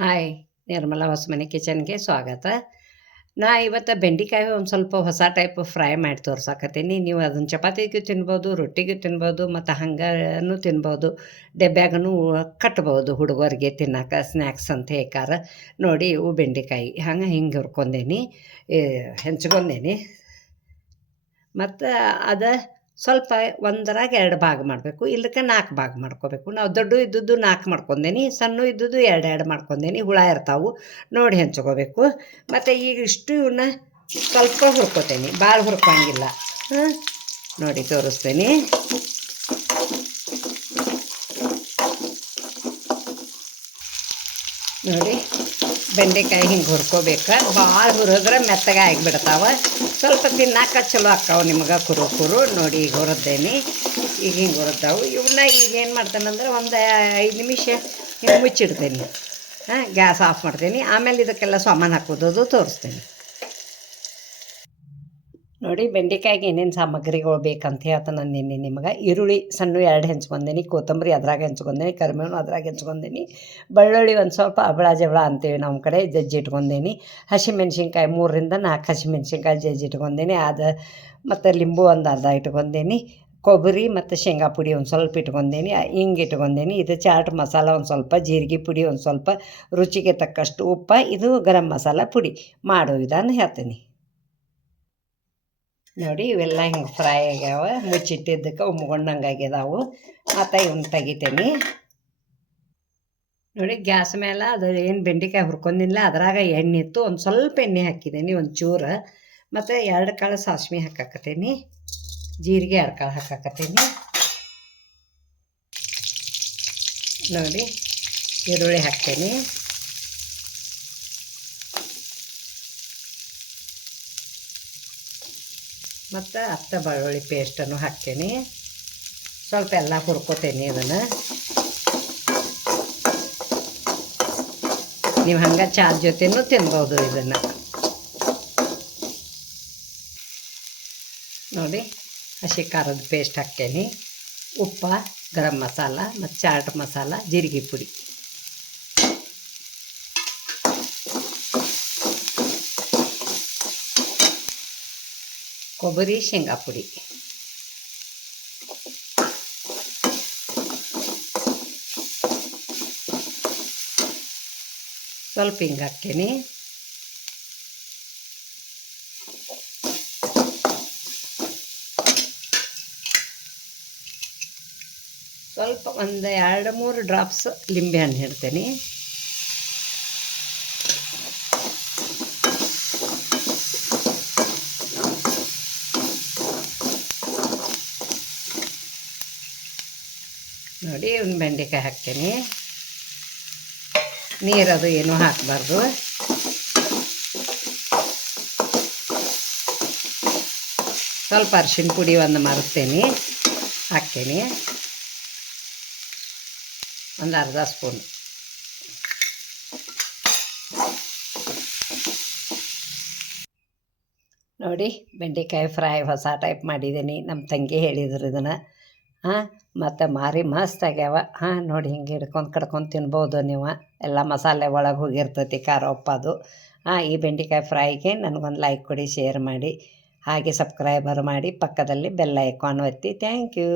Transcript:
Hi, Nirmala Hosamane ಕಿಚನ್ಗೆ ಸ್ವಾಗತ. ನಾ ಇವತ್ತು ಬೆಂಡೆಕಾಯಿ ಒಂದು ಸ್ವಲ್ಪ ಹೊಸ ಟೈಪ್ ಫ್ರೈ ಮಾಡಿ ತೋರ್ಸಾಕತ್ತೀನಿ. ನೀವು ಅದನ್ನು ಚಪಾತಿಗೂ ತಿನ್ಬೋದು, ರೊಟ್ಟಿಗೂ ತಿನ್ಬೋದು, ಮತ್ತು ಹಂಗೂ ತಿನ್ಬೋದು ಡಬ್ಬ್ಯಾಗೂ ಕಟ್ಬೋದು ಹುಡುಗರಿಗೆ ತಿನ್ನಕ ಸ್ನ್ಯಾಕ್ಸ್ ಅಂತ ಹೇಕಾರ. ನೋಡಿ ಇವು ಬೆಂಡೆಕಾಯಿ. ಹಂಗೆ ಹಿಂಗೆ ಹುರ್ಕೊಂಡೇನಿ ಹೆಂಚ್ಕೊಂಡೇನಿ. ಮತ್ತು ಅದು ಸ್ವಲ್ಪ ಒಂದರಾಗ ಎರಡು ಭಾಗ ಮಾಡಬೇಕು, ಇಲ್ಲಕ್ಕೆ ನಾಲ್ಕು ಭಾಗ ಮಾಡ್ಕೋಬೇಕು. ನಾವು ದೊಡ್ಡ ಇದ್ದದ್ದು ನಾಲ್ಕು ಮಾಡ್ಕೊಂಡೇನಿ, ಸಣ್ಣ ಇದ್ದದ್ದು ಎರಡು ಎರಡು ಮಾಡ್ಕೊಂಡೇನಿ, ಹುಳ ಇರ್ತಾವು, ನೋಡಿ ಹೆಂಚ್ಕೋಬೇಕು. ಮತ್ತು ಈಗ ಇಷ್ಟು ಇವನ್ನ ಸ್ವಲ್ಪ ಹುರ್ಕೋತೇನೆ, ಭಾಳ ಹುರ್ಕೊಂಗಿಲ್ಲ. ಹಾಂ, ನೋಡಿ ತೋರಿಸ್ತೇನೆ. ನೋಡಿ. ಬೆಂಡೆಕಾಯಿ ಹಿಂಗೆ ಹುರ್ಕೋಬೇಕು. ಭಾಳ ಹುರಿದ್ರೆ ಮೆತ್ತಗೆ ಆಗಿಬಿಡ್ತಾವೆ. ಸ್ವಲ್ಪ ತಿನ್ನಾಕ ಚಲೋ ಆಕ್ಕಾವ ನಿಮ್ಗೆ ಕುರು ಕುರು. ನೋಡಿ ಈಗ ಹುರಿದ್ದೇನೆ ಈಗ ಹಿಂಗೆ ಹುರಿದಾವು. ಇವನ್ನ ಈಗ ಏನು ಮಾಡ್ತೇನೆಂದ್ರೆ ಒಂದು ಐದು ನಿಮಿಷ ಹಿಂಗೆ ಮುಚ್ಚಿಡ್ತೇನೆ. ಹಾಂ, ಗ್ಯಾಸ್ ಆಫ್ ಮಾಡ್ತೀನಿ. ಆಮೇಲೆ ಇದಕ್ಕೆಲ್ಲ ಸಾಮಾನು ಹಾಕೋದು ತೋರಿಸ್ತೀನಿ. ನೋಡಿ, ಬೆಂಡೆಕಾಯಿಗೆ ಏನೇನು ಸಾಮಗ್ರಿಗಳು ಬೇಕಂತ ಹೇಳ್ತಾ ನಾನು ನಿನ್ನೆ ನಿಮಗೆ. ಈರುಳ್ಳಿ ಸಣ್ಣ ಎರಡು ಹೆಂಚ್ಕೊಂಡೇನಿ, ಕೊತ್ತಂಬರಿ ಅದ್ರಾಗ ಹೆಂಚ್ಕೊಂಡೇನಿ ಕರಿಬೇವು ಅದ್ರಾಗ ಹೆಂಚ್ಕೊಂಡೀನಿ, ಬೆಳ್ಳುಳ್ಳಿ ಒಂದು ಸ್ವಲ್ಪ ಅಬಳ ಜಬಳ ಅಂತೀವಿ ನಮ್ಮ ಕಡೆ ಜಜ್ಜಿ ಇಟ್ಕೊಂಡೇನಿ. ಹಸಿಮೆಣ್ಸಿನ್ಕಾಯಿ ಮೂರರಿಂದ ನಾಲ್ಕು ಹಸಿಮೆಣ್ಸಿನ್ಕಾಯಿ ಜಜ್ಜಿ ಇಟ್ಕೊಂಡೇನಿ. ಅದು ಮತ್ತು ಲಿಂಬು ಒಂದು ಅರ್ಧ ಇಟ್ಕೊಂಡೇನಿ. ಕೊಬ್ಬರಿ ಮತ್ತು ಶೇಂಗಾ ಪುಡಿ ಒಂದು ಸ್ವಲ್ಪ ಇಟ್ಕೊಂಡೇನಿ. ಹಿಂಗೆ ಇಟ್ಕೊಂಡೇನಿ. ಇದು ಚಾಟ್ ಮಸಾಲ ಒಂದು ಸ್ವಲ್ಪ, ಜೀರಿಗೆ ಪುಡಿ ಒಂದು ಸ್ವಲ್ಪ, ರುಚಿಗೆ ತಕ್ಕಷ್ಟು ಉಪ್ಪ, ಇದು ಗರಂ ಮಸಾಲ ಪುಡಿ. ಮಾಡೋ ವಿಧಾನ ಹೇಳ್ತೀನಿ. ನೋಡಿ ಇವೆಲ್ಲ ಹಿಂಗೆ ಫ್ರೈ ಆಗ್ಯಾವ, ಮುಚ್ಚಿಟ್ಟಿದ್ದಕ್ಕೆ ಉಮ್ಗೊಂಡಂಗೆ ಆಗ್ಯದಾವು ಮತ್ತು ಇವನ್ನ ತೆಗಿತೀನಿ. ನೋಡಿ ಗ್ಯಾಸ್ ಮೇಲೆ ಅದು ಏನು ಬೆಂಡೆಕಾಯಿ ಹುರ್ಕೊಂಡಿಲ್ಲ, ಅದ್ರಾಗ ಎಣ್ಣೆ ಇತ್ತು, ಒಂದು ಸ್ವಲ್ಪ ಎಣ್ಣೆ ಹಾಕಿದ್ದೀನಿ ಒಂದು ಚೂರು ಮತ್ತು ಎರಡು ಕಾಳು ಸಾಸ್ಮಿ ಹಾಕಾಕತ್ತೀನಿ. ಜೀರಿಗೆ ಎರಡು ಕಾಳು ಹಾಕಾಕತ್ತೀನಿ. ನೋಡಿ, ಈರುಳ್ಳಿ ಹಾಕ್ತೇನೆ. ಮತ್ತು ಅತ್ತ ಬೆಳ್ಳುಳ್ಳಿ ಪೇಸ್ಟನ್ನು ಹಾಕ್ತೀನಿ. ಸ್ವಲ್ಪ ಎಲ್ಲ ಹುರ್ಕೋತೀನಿ ಇದನ್ನು. ನೀವು ಹಂಗೆ ಚಾ ಜೊತೆನೂ ತಿನ್ಬೋದು ಇದನ್ನು. ನೋಡಿ, ಹಸಿ ಖಾರದ ಪೇಸ್ಟ್ ಹಾಕ್ತೇನೆ. ಉಪ್ಪ, ಗರಂ ಮಸಾಲ ಮತ್ತು ಚಾಟ್ ಮಸಾಲ, ಜೀರಿಗೆ ಪುಡಿ. ಕೊಬ್ಬರಿ ಶೇಂಗಾ ಪುಡಿ. ಸ್ವಲ್ಪ ಹಿಂಗೆ ಹಾಕ್ತೀನಿ. ಸ್ವಲ್ಪ ಒಂದು ಎರಡು ಮೂರು ಡ್ರಾಪ್ಸ್ ಲಿಂಬೆ ಹಣ್ಣು ಇಡ್ತೀನಿ. ನೋಡಿ, ಒಂದು ಬೆಂಡೆಕಾಯಿ ಹಾಕ್ತೀನಿ. ನೀರದು ಏನೂ ಹಾಕಬಾರ್ದು. ಸ್ವಲ್ಪ ಅರ್ಶಿಣ ಪುಡಿ ಒಂದು ಮರೆಸ್ತೇನೆ, ಹಾಕ್ತೀನಿ. ಒಂದು ಅರ್ಧ ಸ್ಪೂನ್. ನೋಡಿ, ಬೆಂಡೆಕಾಯಿ ಫ್ರೈ ಹೊಸ ಟೈಪ್ ಮಾಡಿದ್ದೀನಿ. ನಮ್ಮ ತಂಗಿ ಹೇಳಿದ್ರು ಇದನ್ನು. ಹಾಂ, ಮತ್ತು ಮಾರಿ ಮಸ್ತ್ ಆಗ್ಯಾವ. ಹಾಂ, ನೋಡಿ ಹಿಂಗೆ ಹಿಡ್ಕೊಂಡು ಕಡ್ಕೊಂಡು ತಿನ್ಬೋದು ನೀವು. ಎಲ್ಲ ಮಸಾಲೆ ಒಳಗೆ ಹೋಗಿರ್ತೈತಿ ಖಾರ ಉಪ್ಪದು ಹಾಂ, ಈ ಬೆಂಡೆಕಾಯಿ ಫ್ರೈಗೆ ನನಗೊಂದು ಲೈಕ್ ಕೊಡಿ ಶೇರ್ ಮಾಡಿ. ಹಾಗೆ ಸಬ್ಸ್ಕ್ರೈಬರ್ ಮಾಡಿ ಪಕ್ಕದಲ್ಲಿ ಬೆಲ್ಲ ಐಕಾನ್ ಒತ್ತಿ. Thank you